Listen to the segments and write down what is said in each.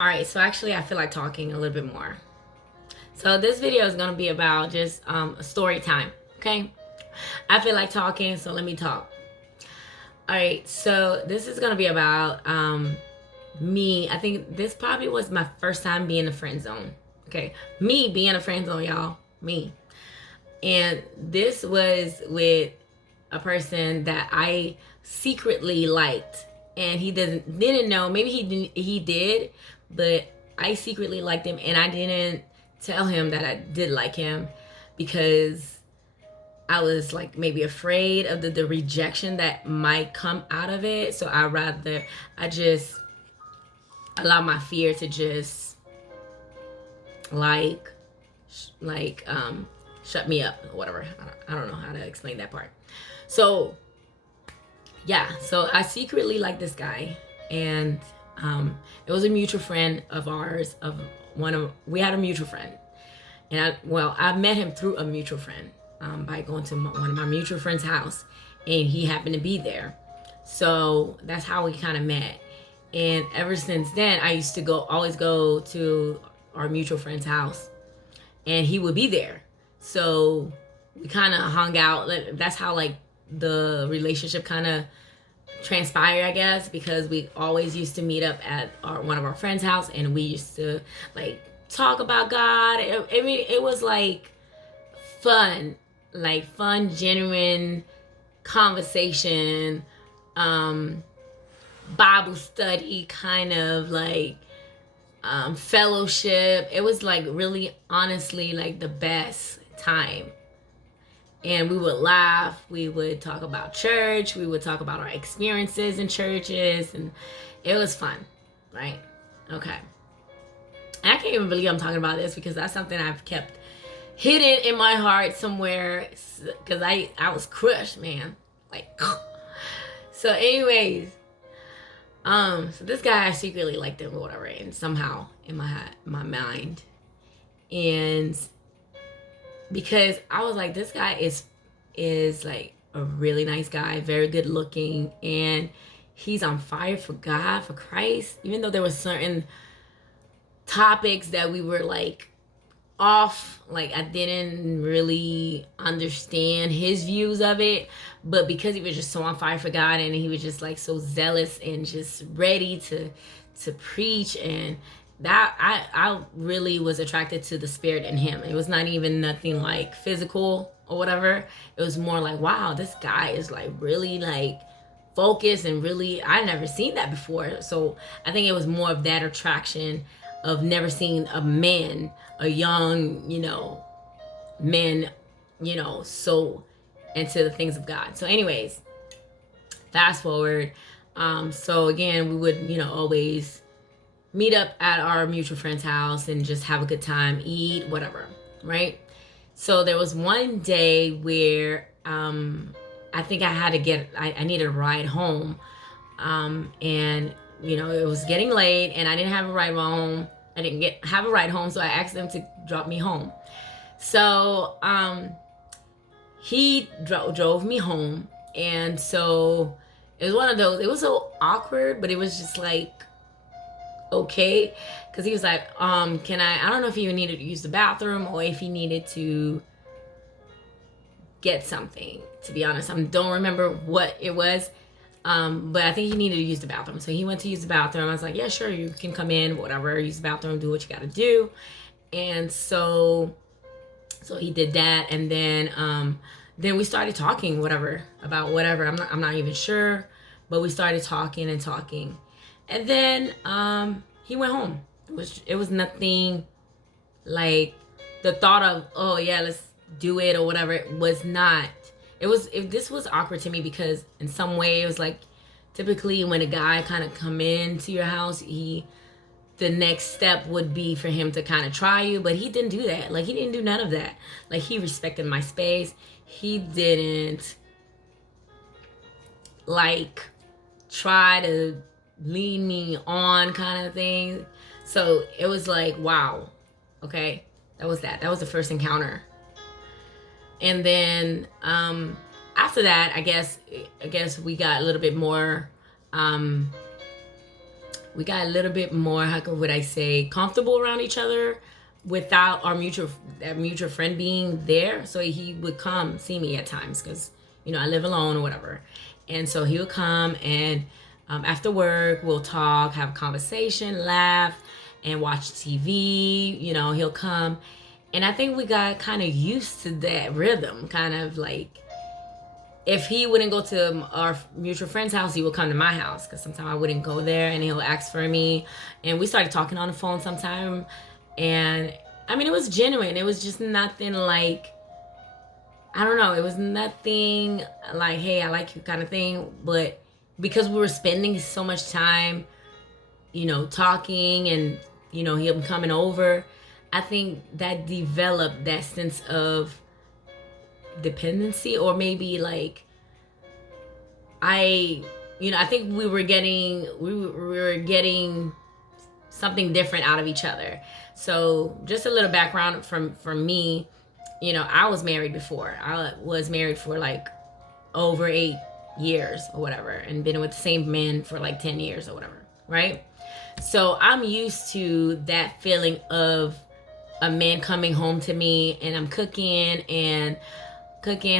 All right, so actually I feel like talking a little bit more. So this video is going to be about just a story time, okay? I feel like talking, so let me talk. All right, so this is going to be about me. I think this probably was my first time being in a friend zone. Okay, me being a friend zone, y'all. Me. And this was with a person that I secretly liked, and he didn't know. Maybe he did, but I secretly liked him, and I didn't tell him that I did like him because I was like maybe afraid of the rejection that might come out of it. So I just allow my fear to just like like shut me up or whatever. I don't know how to explain that part. So yeah, so I secretly like this guy, and it was a mutual friend of ours. We had a mutual friend, and I met him through a mutual friend by going to one of my mutual friends' house, and he happened to be there. So that's how we kind of met. And ever since then, I used to always go to our mutual friend's house, and he would be there. So we kind of hung out. That's how like the relationship kind of transpired, I guess, because we always used to meet up at one of our friends' house, and we used to like talk about God. I mean, it was like fun, genuine conversation, Bible study, kind of like fellowship. It was like really, honestly, like the best time. And we would laugh, we would talk about church, we would talk about our experiences in churches, and it was fun, right? Okay. And I can't even believe I'm talking about this because that's something I've kept hidden in my heart somewhere, because I was crushed, man. Like, so anyways, so this guy, I secretly liked him or whatever, and somehow in my mind, and because I was like, this guy is like a really nice guy, very good looking, and he's on fire for God, for Christ. Even though there were certain topics that we were like off, like I didn't really understand his views of it, but because he was just so on fire for God, and he was just like so zealous and just ready to preach, and that I really was attracted to the spirit in him. It was not even nothing like physical or whatever. It was more like, wow, this guy is like really like focused, and really, I never seen that before. So I think it was more of that attraction of never seeing a man, a young, man, so into the things of God. So anyways, fast forward. So again, we would, always meet up at our mutual friend's house and just have a good time, eat, whatever, right? So there was one day where I think I needed a ride home, and it was getting late, and I didn't have a ride home. I didn't have a ride home, so I asked them to drop me home. So he drove me home, and so it was one of those. It was so awkward, but it was just like, okay, because he was like, can I don't know if he needed to use the bathroom or if he needed to get something, to be honest. I don't remember what it was, but I think he needed to use the bathroom. So he went to use the bathroom. I was like, yeah, sure, you can come in, whatever, use the bathroom, do what you got to do. And so he did that, and then we started talking, whatever, about whatever. I'm not even sure, but we started talking and talking. And then he went home. It was nothing like the thought of, oh yeah, let's do it or whatever. It was not. This was awkward to me because in some way it was like, typically when a guy kind of come into your house, the next step would be for him to kind of try you, but he didn't do that. Like, he didn't do none of that. Like, he respected my space. He didn't like try to lead me on, kind of thing. So it was like, wow, okay, that was the first encounter. And then after that, I guess we got a little bit more we got a little bit more, how would I say, comfortable around each other without our mutual friend being there. So he would come see me at times because, you know, I live alone or whatever. And so he would come and after work, we'll talk, have a conversation, laugh, and watch TV. You know, he'll come. And I think we got kind of used to that rhythm, kind of like, if he wouldn't go to our mutual friend's house, he would come to my house because sometimes I wouldn't go there, and he'll ask for me. And we started talking on the phone sometime. And I mean, it was genuine. It was just nothing like, I don't know. It was nothing like, hey, I like you kind of thing. But because we were spending so much time, you know, talking and, you know, him coming over, I think that developed that sense of dependency, or maybe like I think we were getting something different out of each other. So just a little background from me, you know, I was married before. I was married for like over 8 years or whatever, and been with the same man for like 10 years or whatever, right? So I'm used to that feeling of a man coming home to me, and I'm cooking,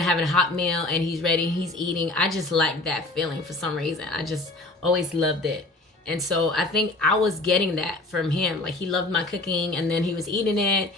having a hot meal, and he's ready, he's eating. I just like that feeling for some reason. I just always loved it. And so I think I was getting that from him. Like, he loved my cooking, and then he was eating it,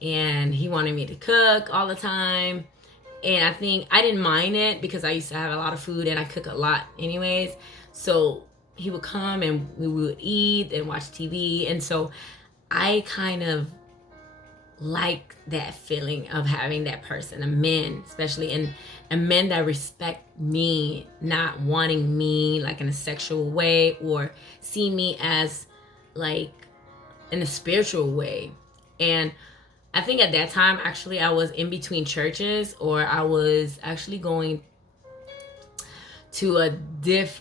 and he wanted me to cook all the time. And I think I didn't mind it because I used to have a lot of food, and I cook a lot anyways. So he would come, and we would eat and watch TV. And so I kind of like that feeling of having that person, a man especially, and a men that respect me, not wanting me like in a sexual way or see me as like in a spiritual way. And I think at that time, actually, I was in between churches, or I was actually going to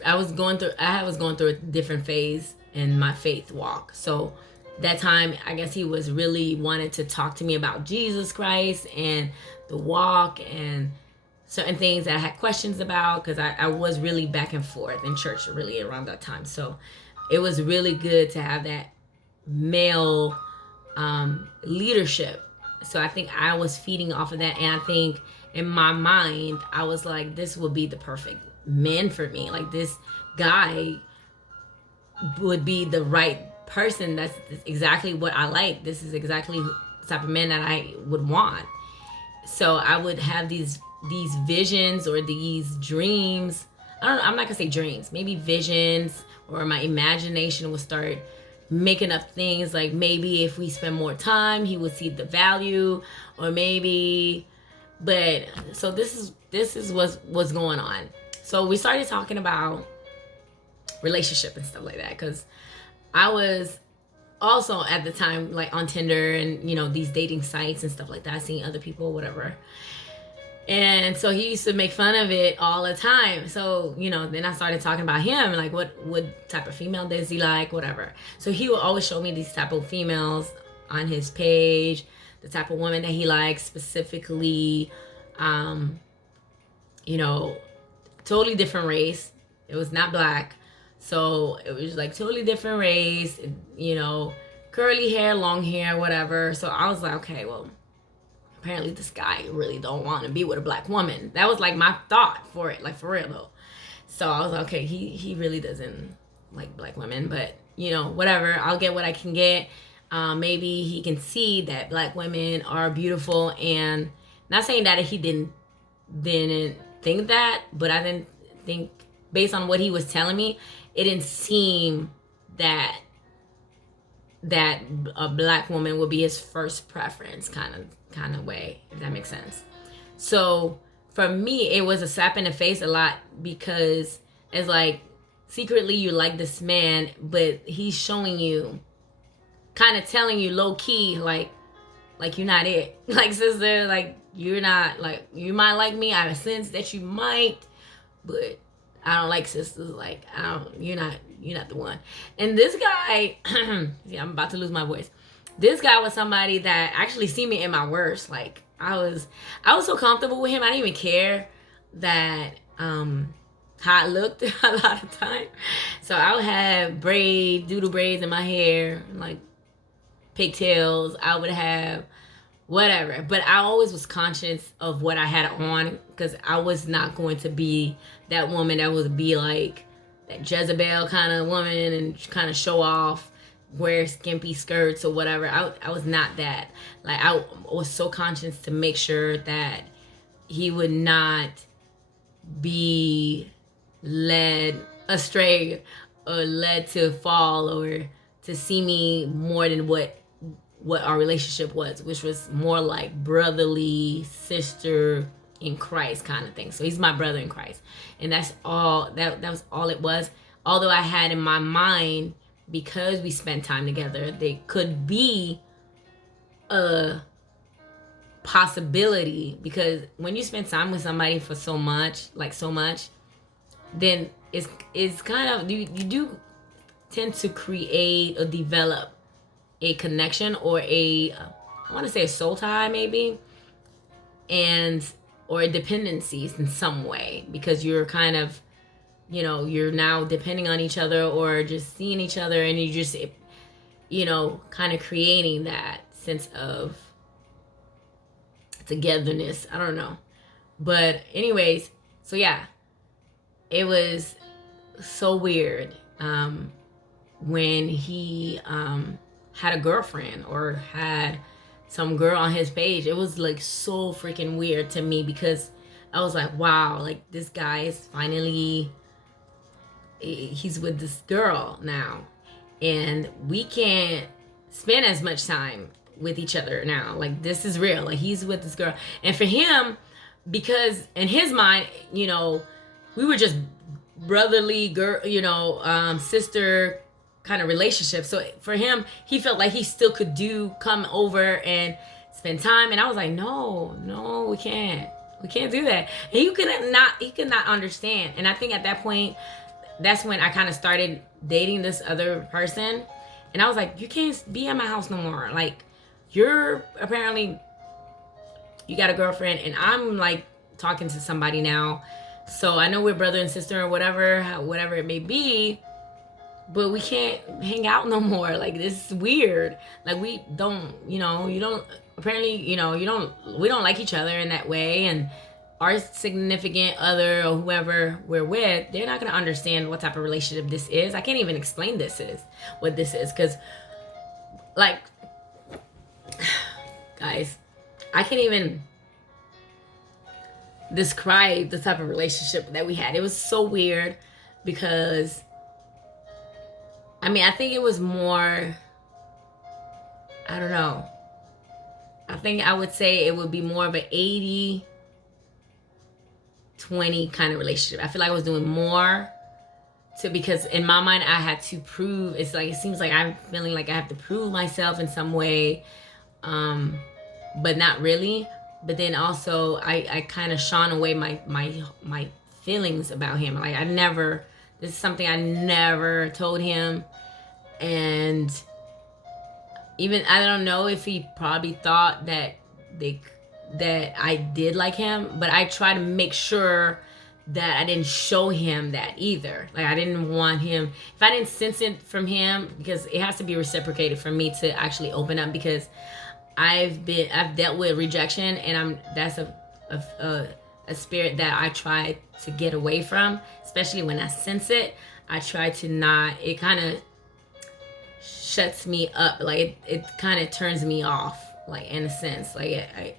I was going through a different phase in my faith walk. So that time, I guess he was really wanted to talk to me about Jesus Christ and the walk and certain things that I had questions about, because I was really back and forth in church really around that time. So it was really good to have that male leadership. So I think I was feeding off of that. And I think in my mind, I was like, this would be the perfect man for me. Like, this guy would be the right person. That's exactly what I like. This is exactly the type of man that I would want. So I would have these visions or these dreams. I'm not gonna say dreams, maybe visions, or my imagination would start making up things like, maybe if we spend more time, he would see the value, or maybe. But so this is what's going on. So we started talking about relationship and stuff like that, because I was also at the time like on Tinder and, you know, these dating sites and stuff like that, seeing other people, whatever. And so he used to make fun of it all the time. So, you know, then I started talking about him, like what type of female does he like, whatever. So he would always show me these type of females on his page, the type of woman that he likes specifically, you know, totally different race. It was not black. So it was like totally different race, you know, curly hair, long hair, whatever. So I was like, okay, well, apparently this guy really don't want to be with a black woman. That was like my thought for it, like for real though. So I was like, okay, he really doesn't like black women, but you know, whatever, I'll get what I can get. Maybe he can see that black women are beautiful, and not saying that he didn't think that, but I didn't think, based on what he was telling me, it didn't seem that a black woman would be his first preference kind of way, if that makes sense. So for me, it was a slap in the face a lot, because it's like, secretly you like this man, but he's showing you, kind of telling you low key, like you're not it. Like, sister, like you're not, like, you might like me, I have a sense that you might, but I don't like sisters. Like, you're not the one. And this guy, yeah, I'm about to lose my voice. This guy was somebody that actually see me in my worst. Like, I was so comfortable with him. I didn't even care that how I looked a lot of time. So I would have doodle braids in my hair, like pigtails. I would have whatever. But I always was conscious of what I had on, because I was not going to be that woman that would be like that Jezebel kind of woman and kind of show off, wear skimpy skirts or whatever. I was not that. Like, I was so conscious to make sure that he would not be led astray or led to fall or to see me more than what our relationship was, which was more like brotherly sister in Christ kind of thing. So he's my brother in Christ, and that's all. That was all it was. Although I had in my mind, because we spent time together, there could be a possibility, because when you spend time with somebody for so much, then it's kind of, you do tend to create or develop a connection or I want to say a soul tie maybe, and or a dependencies in some way, because you're kind of, you're now depending on each other or just seeing each other, and you just, kind of creating that sense of togetherness. I don't know. But anyways, so yeah, it was so weird when he had a girlfriend or had some girl on his page. It was like so freaking weird to me, because I was like, wow, like this guy is finally, he's with this girl now, and we can't spend as much time with each other now. Like, this is real. Like, he's with this girl, and for him, because in his mind, we were just brotherly girl, sister kind of relationship. So for him, he felt like he still could come over and spend time. And I was like, no, we can't do that. And he could not understand. And I think at that point, that's when I kind of started dating this other person. And I was like, you can't be at my house no more. Like, you got a girlfriend, and I'm like talking to somebody now. So I know we're brother and sister or whatever it may be, but we can't hang out no more. Like, this is weird. Like, we don't, we don't like each other in that way. And our significant other or whoever we're with, they're not going to understand what type of relationship this is. I can't even explain what this is. Because, like, guys, I can't even describe the type of relationship that we had. It was so weird, because I think it was more, I don't know. I think I would say it would be more of an 80-20 kind of relationship. I feel like I was doing more because in my mind I had to prove, it seems like I'm feeling like I have to prove myself in some way, but not really. But then also I kind of shone away my feelings about him. Like, this is something I never told him. And even, I don't know if he probably thought that I did like him, but I try to make sure that I didn't show him that either. Like, I didn't want him, if I didn't sense it from him, because it has to be reciprocated for me to actually open up, because I've dealt with rejection, and that's a spirit that I try to get away from, especially when I sense it. I try to not, it kind of shuts me up. Like, it kind of turns me off, like, in a sense. Like,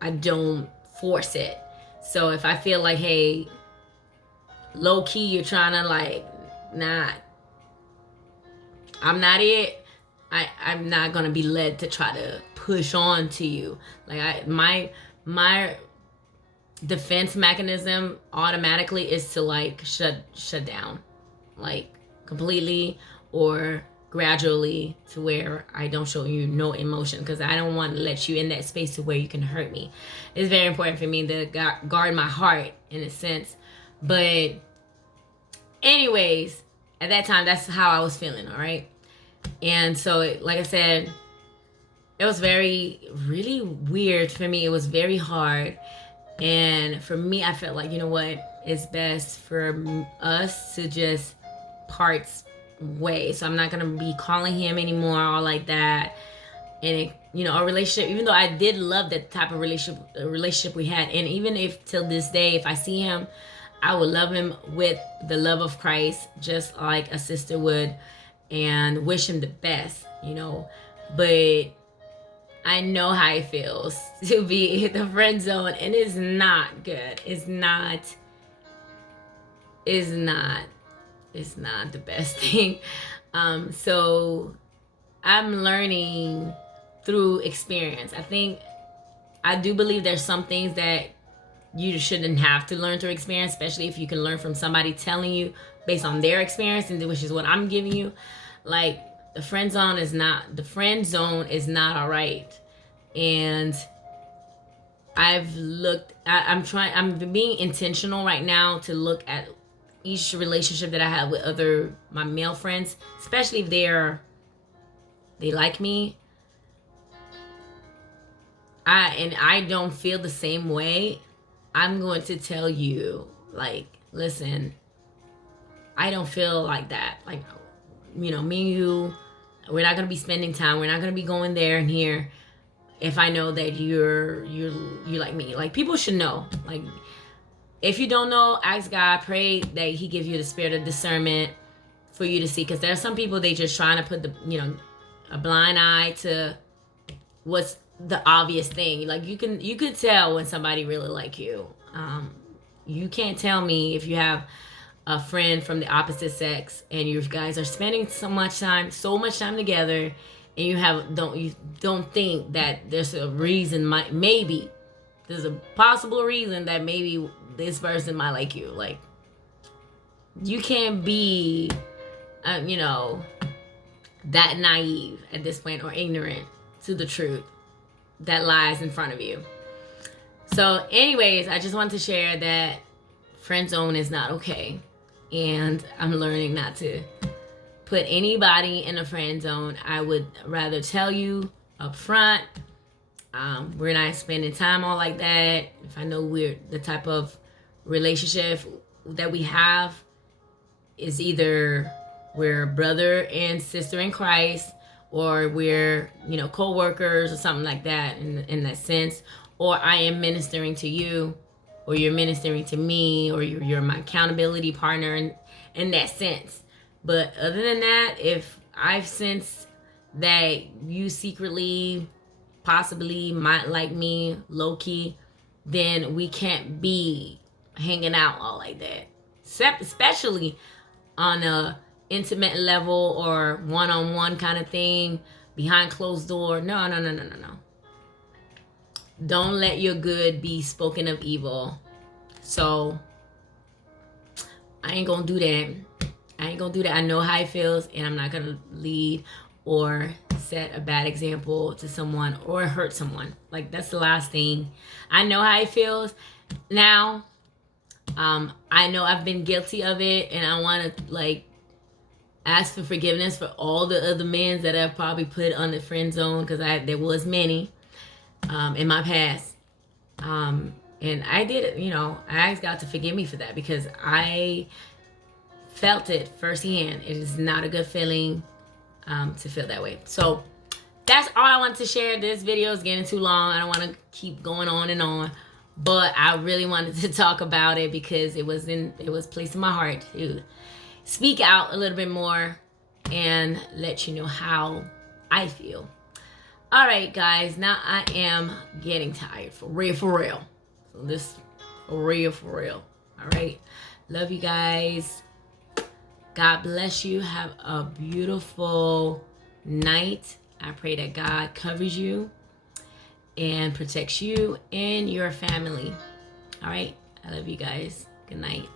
I don't force it. So if I feel like, hey, low key, you're trying to, like, I'm not it, I'm not gonna be led to try to push on to you. Like, my defense mechanism automatically is to, like, shut down, like, completely or gradually, to where I don't show you no emotion, because I don't want to let you in that space to where you can hurt me. It's very important for me to guard my heart in a sense. But anyways, at that time, that's how I was feeling, all right? And so, like I said, it was really weird for me. It was very hard. And for me, I felt like, you know what? it's best for us to just part ways. So I'm not gonna be calling him anymore or like that. And it, you know, our relationship, even though I did love that type of relationship we had, and even if till this day, if I see him, I would love him with the love of Christ, just like a sister would, and wish him the best, you know. But I know how it feels to be in the friend zone, and it's not good. It's not the best thing. So I'm learning through experience. I do believe there's some things that you shouldn't have to learn through experience, especially if you can learn from somebody telling you based on their experience, and which is what I'm giving you. Like, the friend zone is not all right. And I'm being intentional right now to look at each relationship that I have with my male friends, especially if they like me. I don't feel the same way. I'm going to tell you, like, listen, I don't feel like that. Like, you know, me and you, we're not going to be spending time. We're not going to be going there and here if I know that you like me. Like, people should know. Like, if you don't know, ask God, pray that he give you the spirit of discernment for you to see. Because there are some people, they just trying to put a blind eye to what's the obvious thing. Like, you could tell when somebody really like you. You can't tell me if you have a friend from the opposite sex and you guys are spending so much time together, and you don't think that there's a reason, maybe there's a possible reason that maybe this person might like you. Like, you can't be that naive at this point, or ignorant to the truth that lies in front of you. So anyways, I just wanted to share that friend zone is not okay, and I'm learning not to put anybody in a friend zone. I would rather tell you up front, we're not spending time all like that. If I know we're the type of relationship that we have is either we're brother and sister in Christ, or we're, co-workers or something like that in that sense, or I am ministering to you, or you're ministering to me, or you're my accountability partner in that sense. But other than that, if I've sensed that you secretly possibly might like me low-key, then we can't be hanging out all like that, especially on a intimate level or one-on-one kind of thing behind closed door. No. Don't let your good be spoken of evil. So I ain't gonna do that. I know how it feels, and I'm not gonna lead or set a bad example to someone or hurt someone. Like, that's the last thing. I know how it feels now. I know I've been guilty of it, and I want to ask for forgiveness for all the other men that I've probably put on the friend zone, because there was many in my past, and I did it. I asked God to forgive me for that, because I felt it firsthand. It is not a good feeling to feel that way. So that's all I wanted to share. This video is getting too long. I don't want to keep going on and on, but I really wanted to talk about it because it was placed in my heart to speak out a little bit more and let you know how I feel. All right, guys, now I am getting tired, for real. So this, for real. All right, love you guys. God bless you. Have a beautiful night. I pray that God covers you and protects you and your family. All right, I love you guys. Good night.